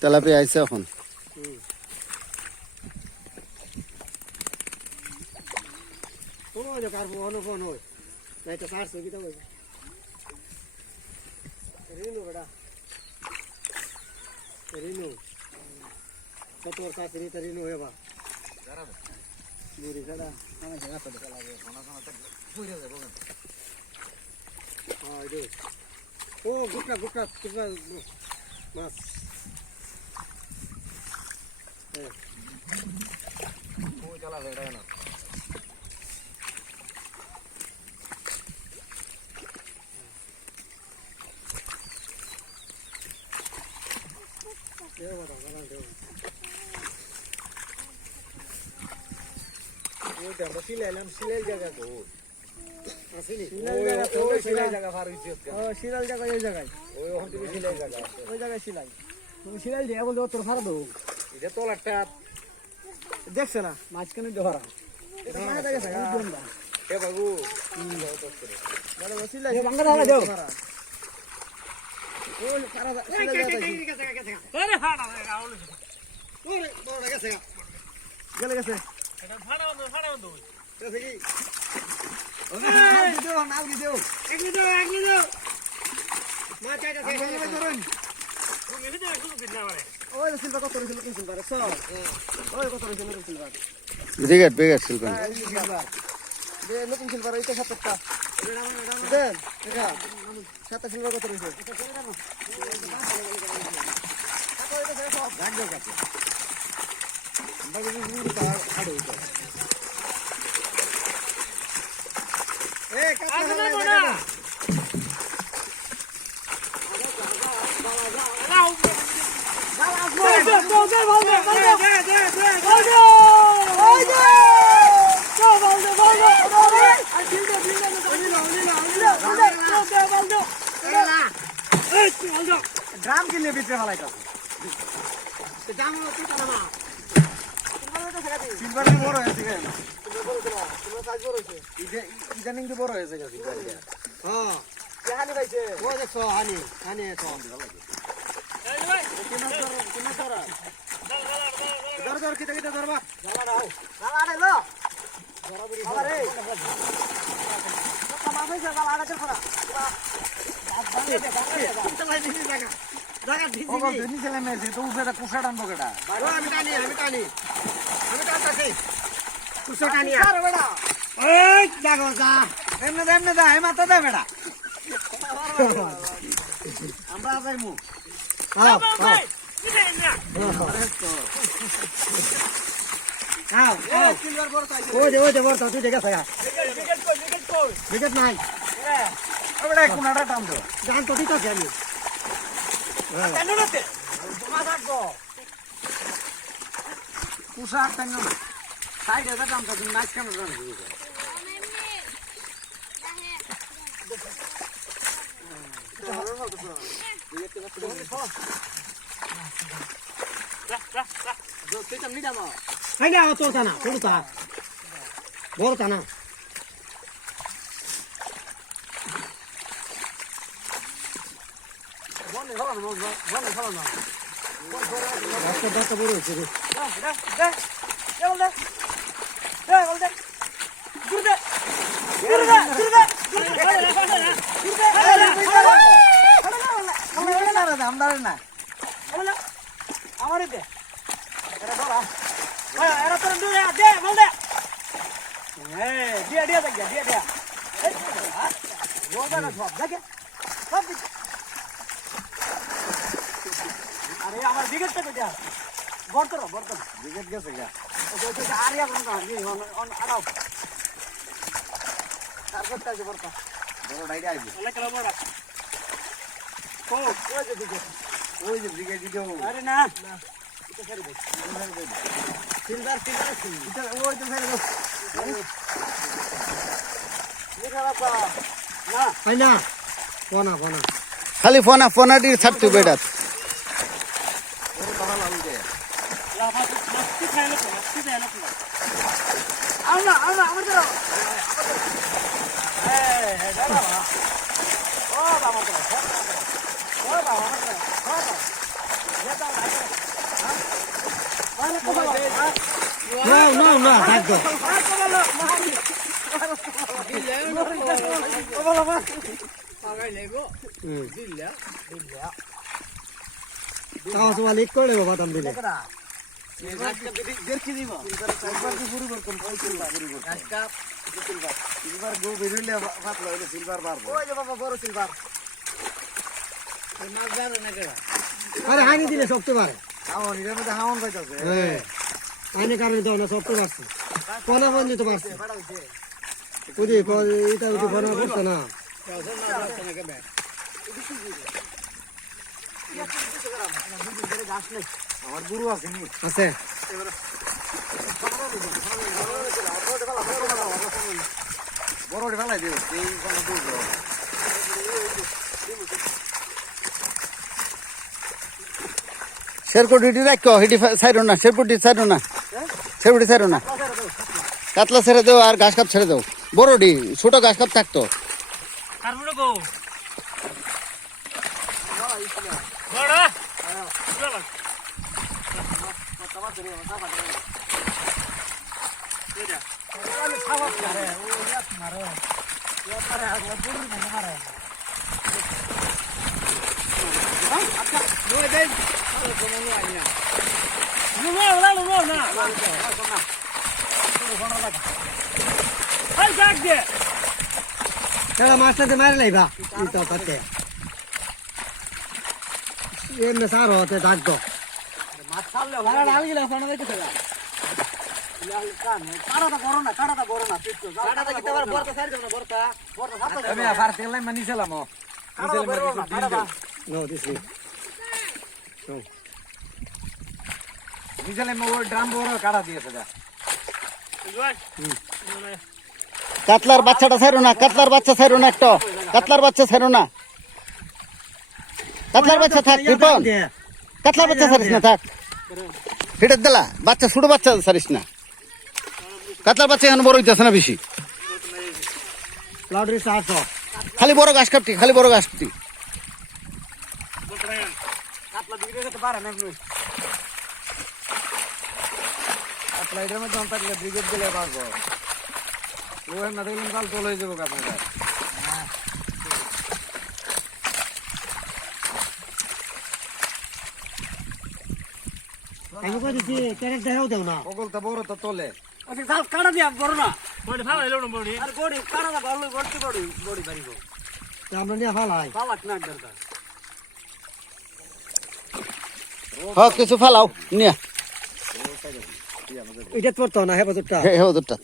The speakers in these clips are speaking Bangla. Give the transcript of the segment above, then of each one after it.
তেলাপিয়া আইছে এখন। দেখছে না মাঝখানে ধরা ব্রিগেড ব্রিগেড সিলভার নতুন সিলভার এইটা ৭০টা দেন এটা ৭০ সিলভার কত রয়েছে ড্রাম কিনে ভিতরে ফেলাই বড় হয়েছে ইদানিং বড় হয়েছে হানি পাইছে হানি হানি ধর কিতা কিতা ধরবা विकेट नाही कुणाला टाम दो जान तो ठीक आहे कुसा त्यांना काय देता टाम तो मॅच केम रन हाय ना तो था ना पुरता बोलता ना Basta buru sih. अरे আমার বিকেট তো কইতা বর্তর বর্তর বিকেট গেছে গা ওই যে আরিয়া কোন নি অন আনাও তারপর কাজে বর্তা বড় ডাইডা আইবি অনেক খেলা বড় ওই যে বিকেট দিও আরে না এটা ছেড়ে দে সিলভার এটা ওই তো ছেড়ে দে লেখা বাবা না হয় না ফোনা খালি ফোনা ডি ছাড়তে বেটা আমার ধরো ও বাবা ও বাবা না থাকতো তাও লিক করে দেবো বাদাম দিলে আরে হানি দিলে সবতে পারে আইনে কারণে তো না সবতে পারছে কোনা বন্ধ তো পারছে ওই এটা ওই কোনা করছে না আমার গুরু আছে আছে বড় ফেলাই দিও এই শেরকুটি রাখো হিটি ছাইরো না শেরকুটি ছাইরো না শেরকুটি ছাইরো না কাতলা ছেড়ে দাও আর ঘাস কাপ ছেড়ে দাও বড়ডি ছোট ঘাস কাপ থাকতো মাছটাতে মারে লাইবা তো পাতে এমনি সার হতে থাকতো মাছ ছাড়লে আলগিলা ওখানে দেখে কাটাটা করো না কাটাটা কিতে বার বর্তা সাইড দাও না বর্তা সাথে আমি আবার তেলাই মানি ছিলাম নো দিস মি নিজালে মো ড্রাম বড় কাটা দিয়েছে দা কাতলার বাচ্চাটা ছাইরো না কাতলার বাচ্চা ছাইরো না একটা কাতলার বাচ্চা ছাইরো না কাতলার বাচ্চা থাক রিপন কাতলার বাচ্চা ছাড়িস না থাক হিটের দিলা বাচ্চা ছোট বাচ্চা ছাড়িস না কাতলার বাচ্চা এখন বড় হইতেছে না বেশি লাউডরি সারছ খালি বড় ঘাস কাপটি খালি বড় ঘাস কাপটি কাতলা বিক্রি করতে পারে না আপনি আপনার এটার মধ্যে থাকলে ব্রিগেড দিলে পারবো ওই না দেখলেন কাল চলে যাবো আপনার আমি কই দিছি ক্যারেট দেখাও দাও না ওগুলো বড় তো তোলে ওই জাল কাটা দিয়া বড় না বড়ি ফালা এলো না বড়ি আর বড়ি কাটাটা গড়ল গড়তে বড়ি বাড়িবো আমরা নিয়ে ফালাই ফালাক না দরকার হ্যাঁ কিছু ফালাও নিয়ে এটা পড়তো না হেবাজুরটা হে ওদেরটা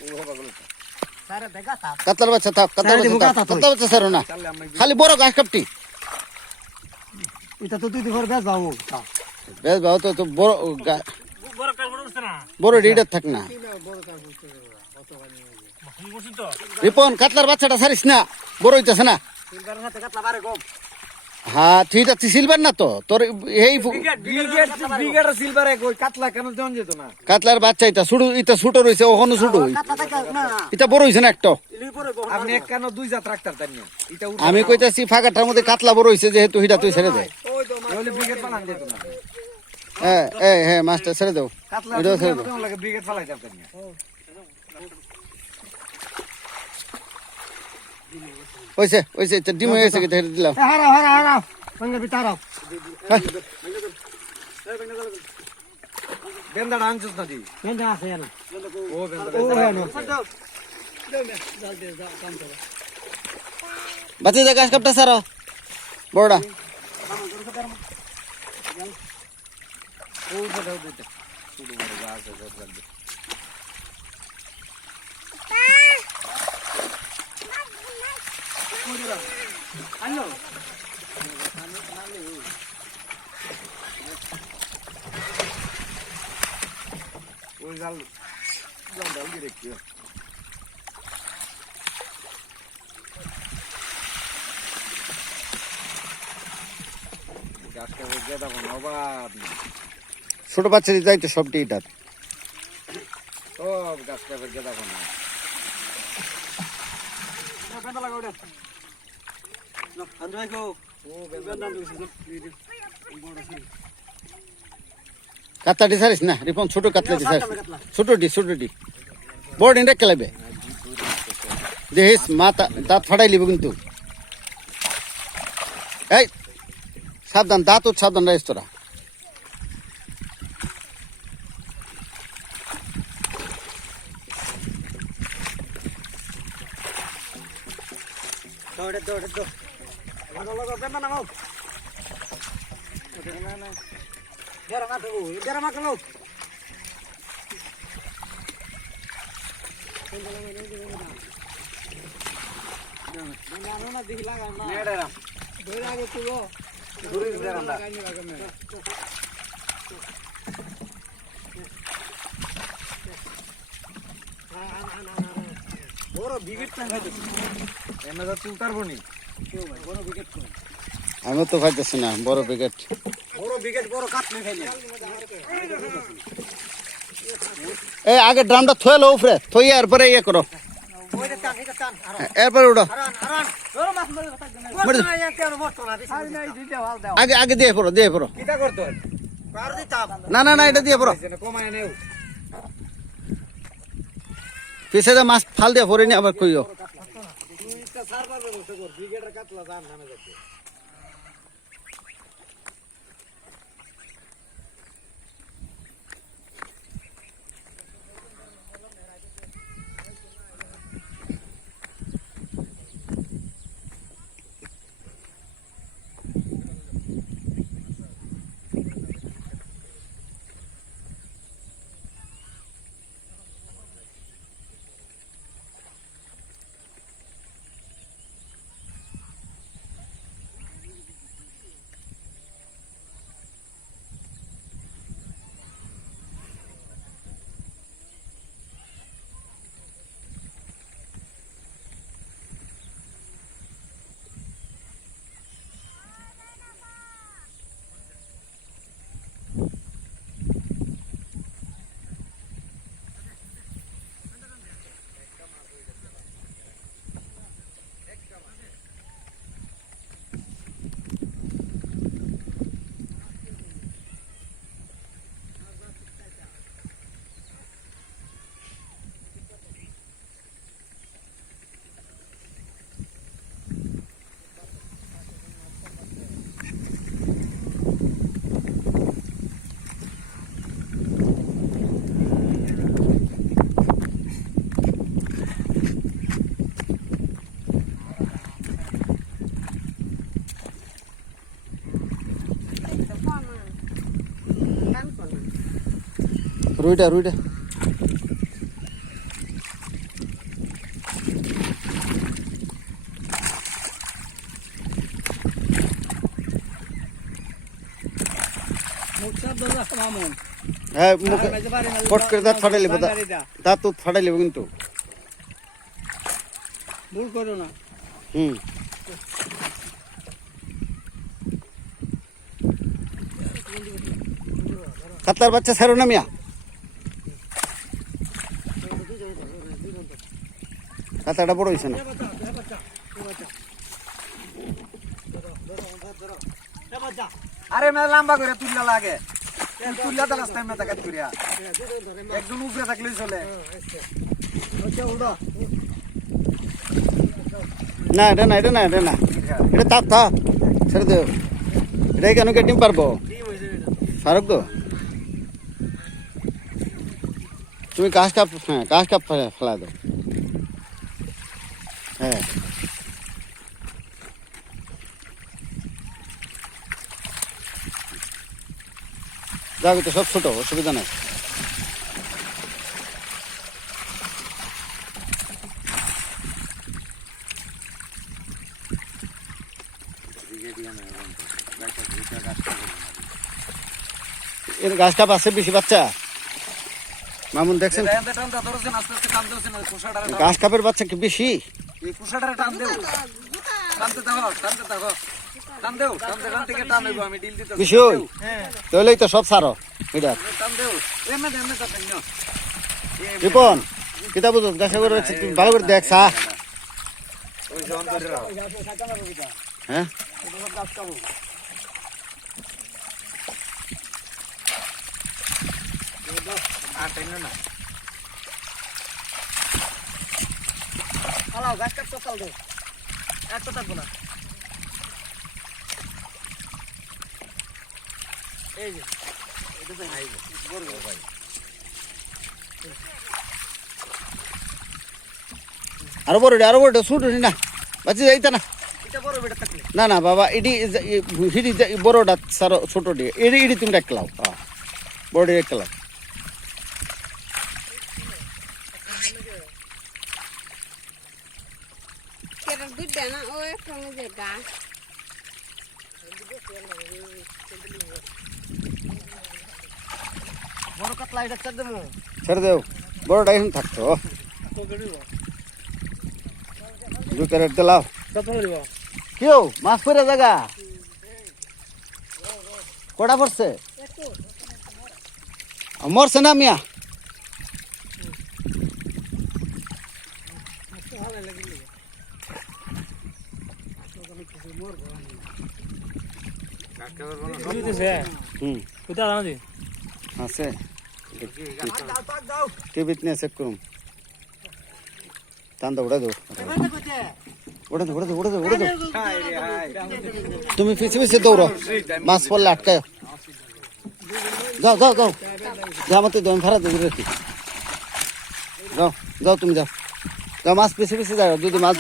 সারা দেখা তা কাতলার বাচ্চা থাক কাতলার বাচ্চা ছাড়ো না খালি বড় ঘাস কাপটি এটা তো তুই ঘর বেশ বাবু বেশ ভালো তো বড় বড় কাজ করছ না বড় ডিডার থাক না রিপন কাতলার বাচ্চাটা ছাড়িস না বড় হইতেছে না সিলভারের সাথে কাতলা বারে গম হ্যাঁ ঠিক আছে সিলভার না তো তোর এই ব্রিগেড সিলভার এক ওই কাতলা কেন জন যেত না কাতলার বাচ্চা এটা ছোট রয়েছে ওখানে ছোট কাতলা থেকে না এটা বড় হয়েছে না একটা ইলি পরে গম আপনি এক কেন দুই জাত রাখতার তাই না এটা আমি কইতাছি ফাঁকাটার মধ্যে কাতলা বড় হয়েছে যেহেতু হিটা তুই ছেড়ে দে ওই ব্রিগেড বানান যেত না হ্যাঁ হ্যাঁ মাছটা ছেড়ে দাও কাতলা এটাও ছেড়ে দাও কেমন লাগে ব্রিগেড ফালাই যাবে না ওইছে ডিম হয়ে গেছে দিলাম হারাও সঙ্গে বিতারাও বেন্দাটা আনছিস না দি কেন আছে না ও বেন্দা ও হ্যাঁ বাচ্চা যা ঘাস কাপটা ছাড়ো বড়টা ও দাও দিতে শুরু করে গাছ আছে ওই জাল জাল দিয়ে রেখে গাছটা গেদা বানাবো ছোট বাচ্চা দিতে যাইতো সবটি এটা সব গাছ কাপের গেদা কোনা বেন্দা লাগা ওটা না আন্দু ভাই কো ও বেন্দা আন্দু কাতলাটি ছাড়িস না রিপন, ছোট কাতলাটি ছাড়িস, ছোটটি বড় ডিনটা খেলাবে দেখিস মাথা দাঁত ফাটাই লিব কিন্তু। এই সাবধান, দাঁত সাবধান রাখিস তোরা। দৌড়ে লাগা বেন্দা নামাও দেরা মা কলো নেড়া ধরে আগে তুলো ধরে দেরান্দা বড় বিগেট না খাইতে এমে তো তুলতার বনি বড় বিগেট আমি তো খাইতেছি না বড় প্যাকেট। বড় কাটলে খাইলে এই আগে ড্রামটা থয়ে লো উপরে, থই এরপরে ইয়ে করো, ওইটা টান এটা টান এরপরে উঠো। আরান ধরো মাছ মারে না কেন মস্ত না দিছ না দিতে হাল দাও আগে দিয়ে পড়ো। কিটা করতো পার দিতাম না এটা দিয়ে পড়ো, কমায় নেও পিছে মাছ ফাল দিয়ে পড়ে নি আবার কইও। দুইটা সারবার ব্যবস্থা কর ব্রিগেডের কাতলা জান নামে যাচ্ছে রুইটা হ্যাঁ মুখে ফট করে দাঁত ফাটাই লিব, দাঁত তো ফাটাই লিব কিন্তু। ভুল করো না কাতলার বাচ্চা ছাড়ো না মিয়া, কাতলাটা বড় হয়েছে না। আরে মে লম্বা করে তুললা লাগে তুললা তো রাস্তায় মে তাকাত করিয়া একজন উপরে থাকলেই চলে না এটা না এটা থাক ছেড়ে দেও, এটাই কেন কেটিম পারবো ফারুক তো। তুমি ঘাস কাপ ফেলা দাও, হ্যাঁ যাবে তো সব ছোট, অসুবিধা নাই। এর ঘাস কাপ আছে বেশি বাচ্চা মামুন দেখছেন, ঘাস কাপের বাচ্চা কি বেশি? বেশি ওই তাহলেই তো সব সারো এটা রিপন কিতা বুঝো গাছে করে তুই ভালো করে দেখ সা ওই জন ধরে রাখ হ্যাঁ আর টাইম না পালাও গাছ কাট সকাল দে একটা থাকবো না এই যে এটা তো আইবো বড় ভাই আরো বড় শুট না বাচ্চা যাইতা না এটা বড় বেটা থাকলে না না বাবা এটি হিডি বড়টা সার ছোট ডি এডি এডি তুমি রাখলাও হ্যাঁ বড় রাখলাও কেটে দুধ না ও একসঙ্গে যে গাছ বড় কাতলা এটা চার দেবো ছেড়ে দেও বড়টা এখন থাকতো দু ক্যারেট দিলাও কত দিব কেউ মাছ পড়ে জায়গা কটা পড়ছে মরছে না মিয়া হুম আছে টিভিত নিয়ে চেক করুন টান দাও উড়ে দাও উড়ে দাও তুমি পিছে দৌড়ো মাছ পড়লে আটকায় যাও যা মতো দম ভাড়া দেবে রেখি যাও তুমি যাও মাছ পিছে যাও যদি মাছ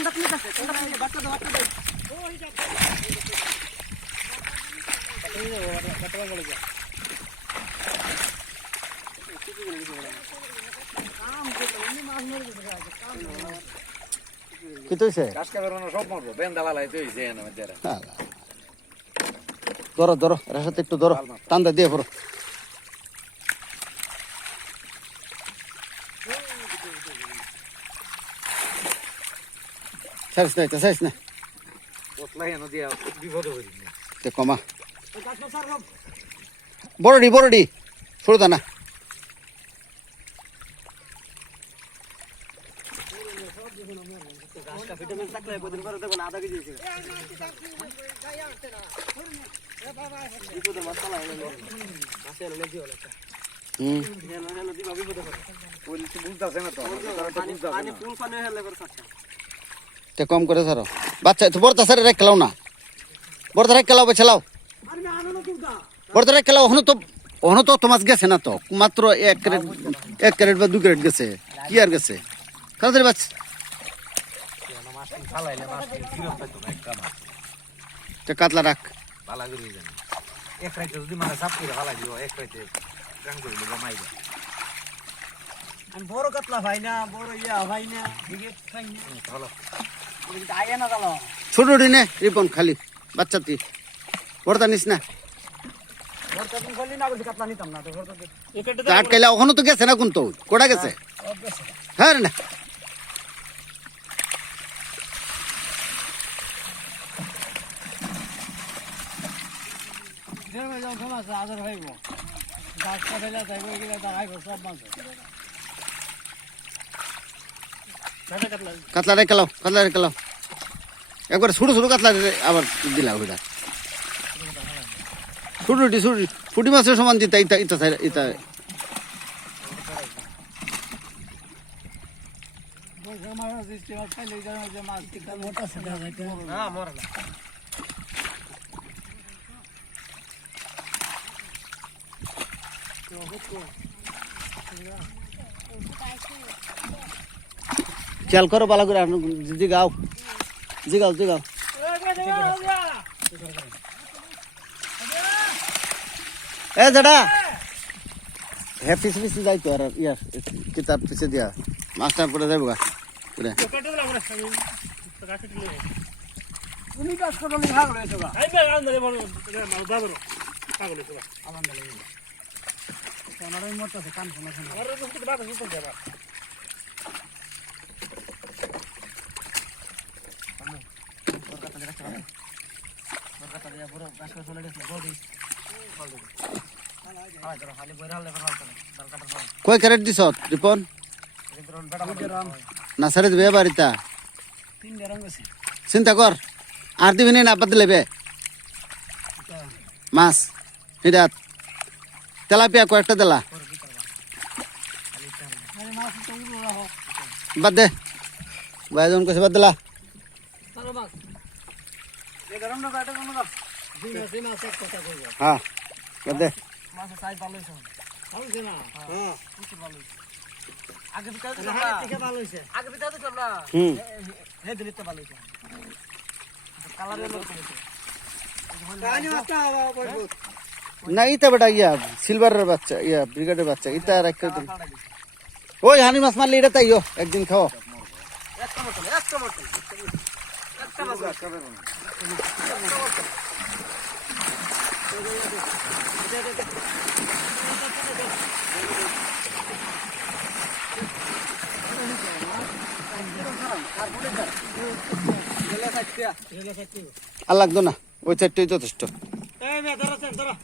কি তৈছে গাছ কাটার সব মরবো বেন্দা লালাই তো হইছে না যারা ধরো রাসাতে একটু ধরো টান্দা দিয়ে পড়ো সাইজ না বতলাই এনে দিয়া বিপদ হইল তে কমা বড়ডি ছোট দানা গাছটা ভিটামিন থাকলে কদিন পরে দেখুন আধা কেজি হয়েছে বিপদে মাছ পালা এলো মাছে এলো লেগে হলো হেলো দিবা বিপদে পড়ে পুলিশ বুঝতাছে না তো পানি ফুল পানি হেলে পরে সাথে তে কম করে ধরো বাচ্চা তো বড় সারে রেখ খেলাও না বড় রেখ খেলাও বেছালাও আরে না আনো কিউটা বড় রেখ খেলাও ওহনো তো তোমার গেছে না তো মাত্র 1 ক্যারেট বা 2 ক্যারেট গেছে কি আর গেছে কাদের বাচ্চা ফালাইলে মাছ ফিরত পাইতো না একটা মাছ তে কাতলা রাখ ভালো করে জানি এক রাইতে যদি মানে সাপ করে ফালাই দিব এক রাইতে রাং করে দিব মাইবা আমি বড় কাতলা ভাই না বড় ইয়া ভাই না দিকে খাই না ভালো আয় না গেল ছোট ডিনে রিপন খালি বাচ্চা তুই বড়টা নিস না বড় কাতলা বললি না বলছি কাতলা নিতাম না তো বড় কাতলা তো আটকাইলা ওখানে তো গেছে না কোন তো কোটা গেছে হ্যাঁ রে না দেবে যাও সমাজ আদর হইব গাছ কাটাইলা যাইব এগুলা দাঁড়াইব সব মাছ কাতলা রেখে লাও একবার ছোট কাতলা আবার দিলা ওইটা ছোট ফুটি মাছের সমান দিতা ইতা না মরে না খেয়াল করো ভালো করে জিগাও এ দাদা হ্যাঁ পিছে যাইতো আর ইয়ার কিতাব পিছে দিয়া মাছটা পরে যাবো গা পুরে তুমি কাজ করো নি ভাগ লইছো গা আমার ওই মত আছে কান শোনা কয় ক্যারেট দিছ রিপন না ছেড়ে দিবে বাড়িটা তিনটা রঙ আছে চিন্তা কর আর দিবি না বাদ দিলে বে মাছ এটা তেলাপিয়া কয়েকটা দিলা আরে মাছ তো উড়ো রাখো বাদ দে ভাইজন কাছে বাদ দিলা চলো মাছ এই গরম না কাটে কোন না দুই মাছ এক কথা কইবো হ্যাঁ বাদ দে মাছের সাইজ ভালো হইছে ভালো হইছে না হ্যাঁ খুব ভালো হইছে আগে ভিতরে তো হ্যাঁ থেকে ভালো হইছে আগে ভিতরে তো চললা হুম হে দিলিতে ভালো হইছে কালারের লোক হইছে কানি মাছটা বলবো না ইটা বেটা ইয়া সিলভারের বাচ্চা ইয়া ব্রিগেডের বাচ্চা ইটা রাখতে দিন ওই হানি মাছ মারলে এটা তাইও একদিন খাও একটা বোতল একটা বোতল আর লাগতো না ওই চারটেই যথেষ্ট এই মে ধরো ধরো